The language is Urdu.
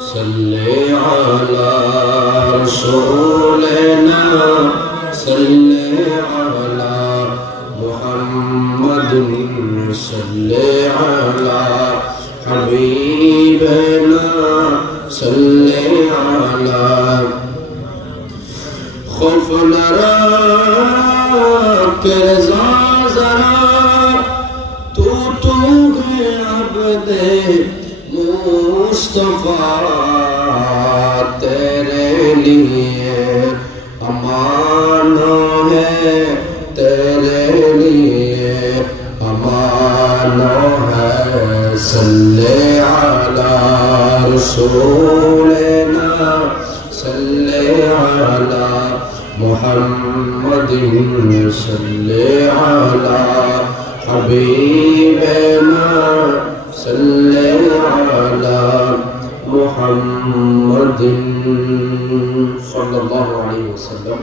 صلی علی رسولنا صلی علی محمد صلی علی حبیبنا صلی علی خوف نرا کہ رضا ذرا تو ہے عبد مصطفیٰ تیرے لیے امان ہے تیرے لیے امان ہے صلی علی رسولنا صلی علی محمد صلی علی حبیبنا صلی علی محمد صلی اللہ علیہ وسلم.